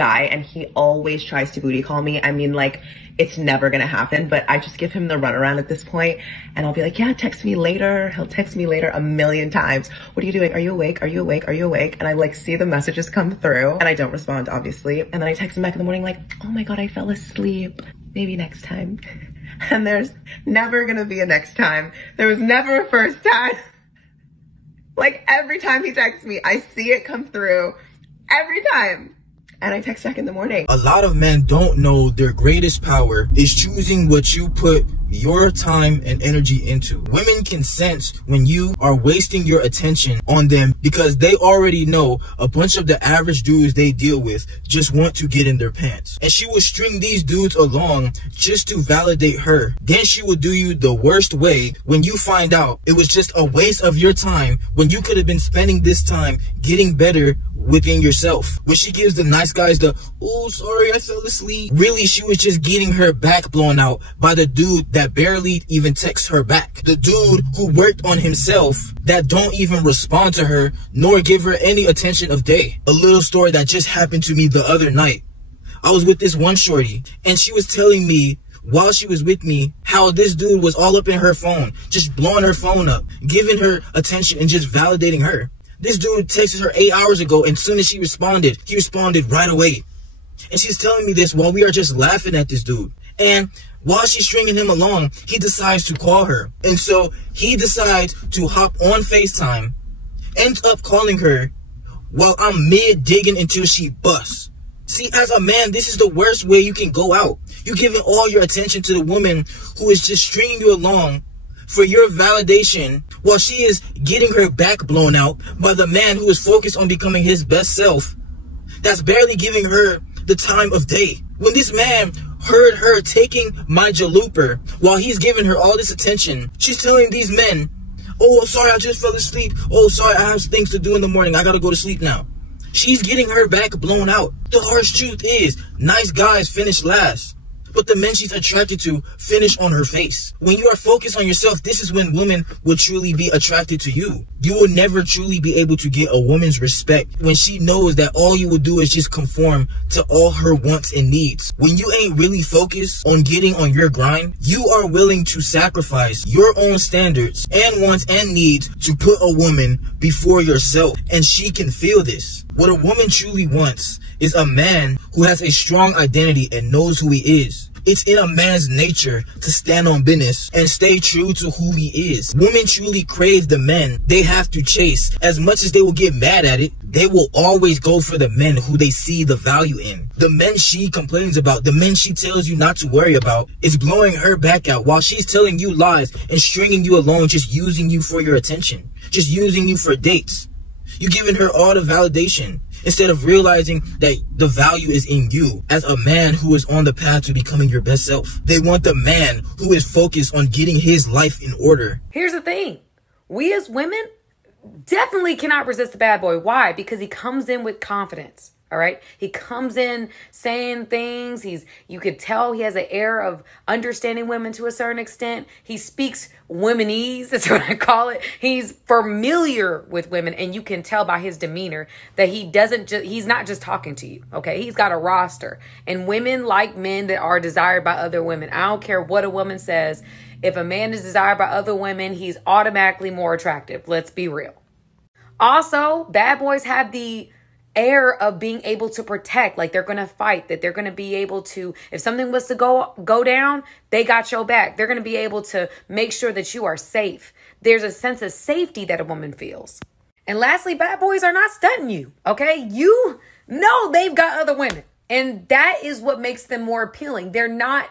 guy, and he always tries to booty call me. I mean, like, it's never gonna happen, but I just give him the runaround at this point, and I'll be like, yeah, text me later. He'll text me later a million times. What are you doing? Are you awake? Are you awake? Are you awake? And I like see the messages come through, and I don't respond, obviously. And then I text him back in the morning like, oh my God, I fell asleep. Maybe next time. And there's never gonna be a next time. There was never a first time. Like, every time he texts me, I see it come through every time. And I text back in the morning. A lot of men don't know their greatest power is choosing what you put your time and energy into. Women can sense when you are wasting your attention on them because they already know a bunch of the average dudes they deal with just want to get in their pants. And she will string these dudes along just to validate her. Then she will do you the worst way when you find out it was just a waste of your time when you could have been spending this time getting better within yourself. When she gives the nice guys the, oh, sorry, I fell asleep. Really, she was just getting her back blown out by the dude that barely even texts her back. The dude who worked on himself that don't even respond to her nor give her any attention of day. A little story that just happened to me the other night. I was with this one shorty and she was telling me while she was with me how this dude was all up in her phone, just blowing her phone up, giving her attention and just validating her. This dude texted her 8 hours ago, and as soon as she responded, he responded right away. And she's telling me this while we are just laughing at this dude. And while she's stringing him along, he decides to call her. And so he decides to hop on FaceTime, ends up calling her while I'm mid-digging until she busts. See, as a man, this is the worst way you can go out. You're giving all your attention to the woman who is just stringing you along for your validation while she is getting her back blown out by the man who is focused on becoming his best self, that's barely giving her the time of day. When this man heard her taking my jalooper while he's giving her all this attention, she's telling these men, oh, sorry, I just fell asleep. Oh, sorry, I have things to do in the morning. I gotta go to sleep now. She's getting her back blown out. The harsh truth is, nice guys finish last. But the men she's attracted to finish on her face. When you are focused on yourself, this is when women will truly be attracted to you. You will never truly be able to get a woman's respect when she knows that all you will do is just conform to all her wants and needs. When you ain't really focused on getting on your grind, you are willing to sacrifice your own standards and wants and needs to put a woman before yourself. And she can feel this. What a woman truly wants is a man who has a strong identity and knows who he is. It's in a man's nature to stand on business and stay true to who he is. Women truly crave the men they have to chase. As much as they will get mad at it, they will always go for the men who they see the value in. The men she complains about, the men she tells you not to worry about, is blowing her back out while she's telling you lies and stringing you along, just using you for your attention, just using you for dates. You're giving her all the validation instead of realizing that the value is in you as a man who is on the path to becoming your best self. They want the man who is focused on getting his life in order. Here's the thing. We as women definitely cannot resist the bad boy. Why? Because he comes in with confidence. All right. He comes in saying things. You could tell he has an air of understanding women to a certain extent. He speaks womenese. That's what I call it. He's familiar with women. And you can tell by his demeanor that he's not just talking to you. Okay. He's got a roster, and women like men that are desired by other women. I don't care what a woman says. If a man is desired by other women, he's automatically more attractive. Let's be real. Also, bad boys have the air of being able to protect, like they're going to fight, that they're going to be able to, if something was to go down, they got your back. They're going to be able to make sure that you are safe. There's a sense of safety that a woman feels. And lastly, bad boys are not stunting you. Okay. You know, they've got other women, and that is what makes them more appealing. They're not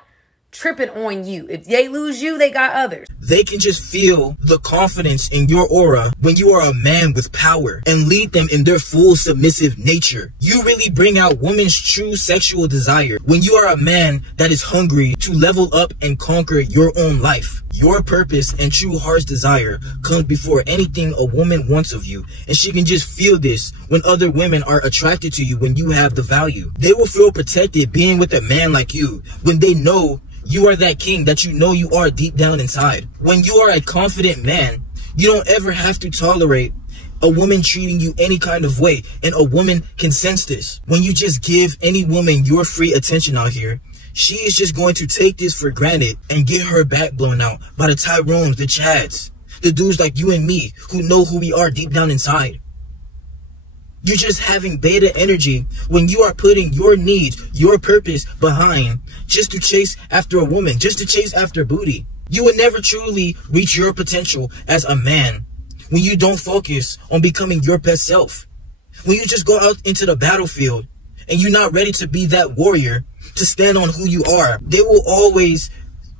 tripping on you. If they lose you, they got others. They can just feel the confidence in your aura when you are a man with power and lead them in their full submissive nature. You really bring out women's true sexual desire when you are a man that is hungry to level up and conquer your own life. Your purpose and true heart's desire comes before anything a woman wants of you, and she can just feel this when other women are attracted to you when you have the value. They will feel protected being with a man like you when they know you are that king that you know you are deep down inside. When you are a confident man, you don't ever have to tolerate a woman treating you any kind of way, and a woman can sense this. When you just give any woman your free attention out here, she is just going to take this for granted and get her back blown out by the Tyrones, the Chads, the dudes like you and me who know who we are deep down inside. You're just having beta energy when you are putting your needs, your purpose behind just to chase after a woman, just to chase after booty. You will never truly reach your potential as a man when you don't focus on becoming your best self. When you just go out into the battlefield and you're not ready to be that warrior, to stand on who you are, they will always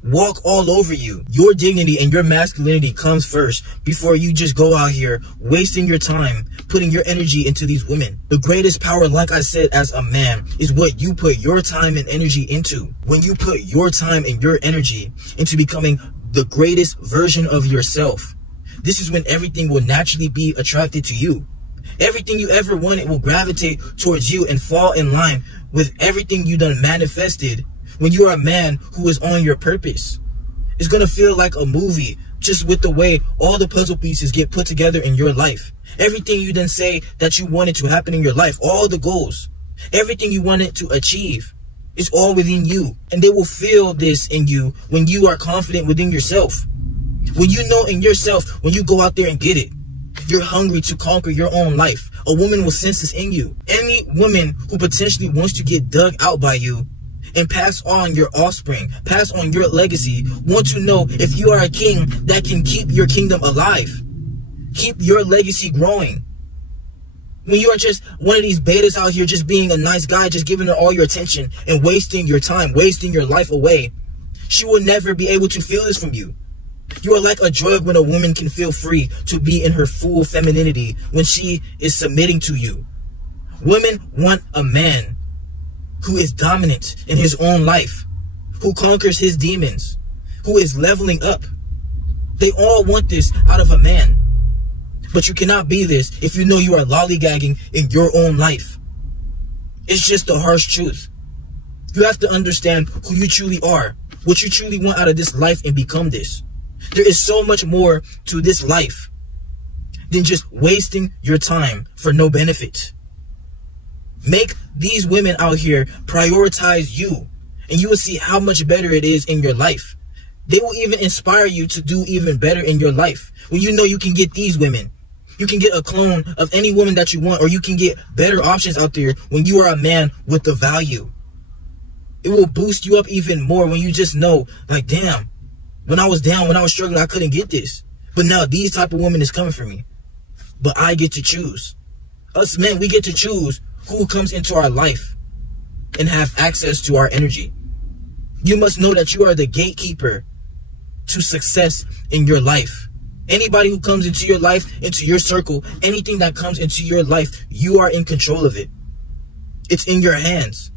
walk all over you. Your dignity and your masculinity comes first before you just go out here wasting your time, putting your energy into these women. The greatest power, like I said, as a man, is what you put your time and energy into. When you put your time and your energy into becoming the greatest version of yourself, this is when everything will naturally be attracted to you. Everything you ever wanted will gravitate towards you and fall in line with everything you done manifested. When you are a man who is on your purpose, it's going to feel like a movie just with the way all the puzzle pieces get put together in your life. Everything you didn't say that you wanted to happen in your life, all the goals, everything you wanted to achieve is all within you. And they will feel this in you when you are confident within yourself. When you know in yourself, when you go out there and get it, you're hungry to conquer your own life. A woman will sense this in you. Any woman who potentially wants to get dug out by you and pass on your offspring, pass on your legacy, want to know if you are a king that can keep your kingdom alive, keep your legacy growing. When you are just one of these betas out here just being a nice guy, just giving her all your attention and wasting your time, wasting your life away, she will never be able to feel this from you. You are like a drug when a woman can feel free to be in her full femininity when she is submitting to you. Women want a man who is dominant in his own life, who conquers his demons, who is leveling up. They all want this out of a man. But you cannot be this if you know you are lollygagging in your own life. It's just the harsh truth. You have to understand who you truly are, what you truly want out of this life, and become this. There is so much more to this life than just wasting your time for no benefit. Make these women out here prioritize you, and you will see how much better it is in your life. They will even inspire you to do even better in your life. When you know you can get these women, you can get a clone of any woman that you want, or you can get better options out there when you are a man with the value. It will boost you up even more when you just know, like, damn, when I was down, when I was struggling, I couldn't get this. But now these type of women is coming for me. But I get to choose. Us men, we get to choose who comes into our life and have access to our energy. You must know that you are the gatekeeper to success in your life. Anybody who comes into your life, into your circle, anything that comes into your life, you are in control of it. It's in your hands.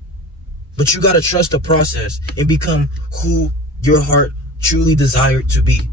But you got to trust the process and become who your heart truly desired to be.